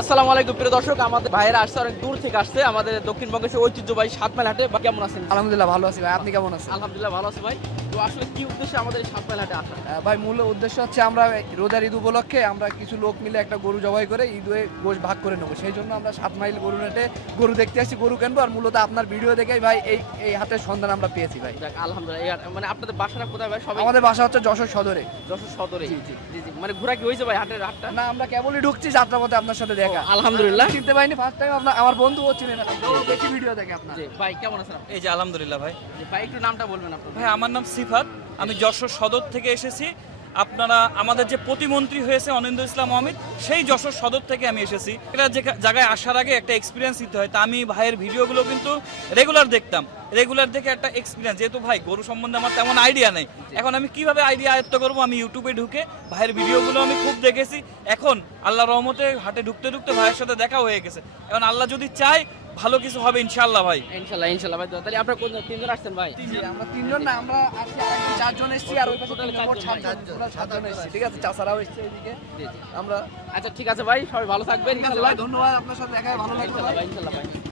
আসসালামু আলাইকুম প্রিয় দর্শক, আমাদের ভাইয়েরা আসছে অনেক দূর থেকে আসছে আমাদের দক্ষিণবঙ্গের ঐতিহ্যবাহী সাতমাইল হাটে। বা কেমন আছেন? আলহামদুলিল্লাহ ভালো আছি ভাই, আপনি কেমন আছেন? আলহামদুলিল্লাহ ভালো আছি ভাই। তো আসলে কি উদ্দেশ্যে আমাদের এই সাতমাইল হাটে আসা? ভাই মূল উদ্দেশ্য হচ্ছে আমরা রোজার ঈদ উপলক্ষে আমরা কিছু লোক মিলে একটা গরু জবাই করে ঈদে গোশ ভাগ করে নেবো, সেই জন্য আমরা 7 মাইল গরু হাটে গরু দেখতে আসছি, গরু কিনবো। আর মূলত আপনার ভিডিও দেখেই ভাই এই হাটের সন্ধান আমরা পেয়েছি ভাই। যাক আলহামদুলিল্লাহ। এই মানে আপনাদের বাসাটা কোথায় ভাই? সবাই আমাদের বাসা হচ্ছে যশোর সদরে। যশোর সদরে। জি, জি। জি জি, মানে ঘোরা কি হয়েছে ভাই হাটটা? না, আমরা কেবলই ঢুকছি, যাত্রাপথে আপনার সাথে দেখা। আলহামদুলিল্লাহ। চিনতে পারিনি ফার্স্ট টাইম, আমার বন্ধু ও চিনে না, দেখি ভিডিও দেখে আপনার। জি ভাই, কেমন আছেন আপনি? এই যে আলহামদুলিল্লাহ ভাই। জি ভাই, একটু নামটা বলবেন আপনার? ভাই আমার নাম সিফাত, আমি যশোর সদর থেকে এসেছি। আপনারা আমাদের যে প্রতিমন্ত্রী হয়েছে অনিন্দ্য ইসলাম অমিত, সেই যশোর সদর থেকে আমি এসেছি। এটা যে জায়গায় আসার আগে একটা এক্সপিরিয়েন্স দিতে হয়, তা আমি ভাইয়ের ভিডিওগুলো কিন্তু রেগুলার দেখতাম, রেগুলার দেখে একটা এক্সপিরিয়েন্স। যেহেতু ভাই গরু সম্বন্ধে আমার তেমন আইডিয়া নেই, এখন আমি কিভাবে আইডিয়া আয়ত্ত করবো, আমি ইউটিউবে ঢুকে ভাইয়ের ভিডিওগুলো আমি খুব দেখেছি। এখন আল্লাহর রহমতে হাটে ঢুকতে ঢুকতে ভাইয়ের সাথে দেখা হয়ে গেছে। এখন আল্লাহ যদি চায় ভালো কিছু হবে ইনশাআল্লাহ ভাই। ইনশাআল্লাহ ইনশাআল্লাহ ভাই। তাহলে আপনারা কোন তিনজন আসছেন ভাই? জি, আমরা তিনজন না, আমরা আজকে আরেকজন 4 জন এসেছি, আর ওই পাশে টোটাল 7 জন এসেছি। ঠিক আছে, চাচারাও এসেছে এদিকে। জি জি। আমরা আচ্ছা ঠিক আছে ভাই, সবাই ভালো থাকবেন ইনশাআল্লাহ। ধন্যবাদ, আপনার সাথে দেখা হয়ে ভালো লাগলো ইনশাআল্লাহ ভাই। ভাই, ইনশাআল্লাহ ভাই।